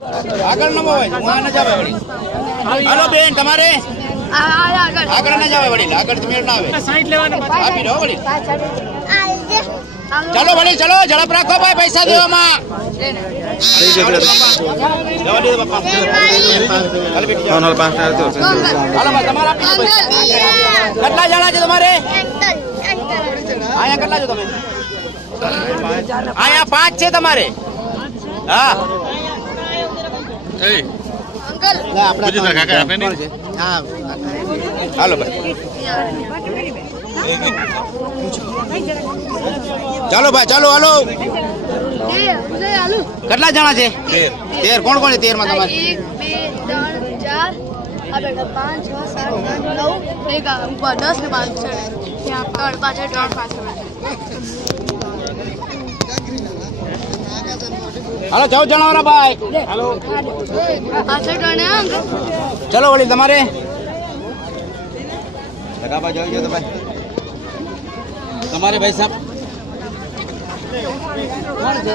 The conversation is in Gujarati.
આગળ ન હોય હું આ ન જાવે વળી હાલો બેન તમારે આગળ ન જાવે વળી આગળ તમે ના આવે 60 લેવાના આપી દો વળી ચાલો વળી ચલો ઝડપ રાખો ભાઈ પૈસા દેવામાં જવા દે બાપા હાલ બેટી જાવ હાલો ભાઈ તમારા આપી દો કેટલા જણા છે તમારે આયા કેટલા છો તમે આયા 5 છે તમારે હા અંકલ ગુજરાત કાકા આપે ને હા હાલો ભાઈ ચાલો ભાઈ ચાલો હાલો કેટલા જણા છે 13 કોણ કોણ છે 13 માં તમારે 1 2 3 4 5 6 7 8 9 10 ને 5 ત્રણ પાછળ 3 પાછળ હાલો 14 જણા વાળા ભાઈ હાલો પાછળ 3 અંકલ ચલો વળી તમારે લગાવા જોઈજો તો ભાઈ તમારે ભાઈ સાહેબ કોણ છે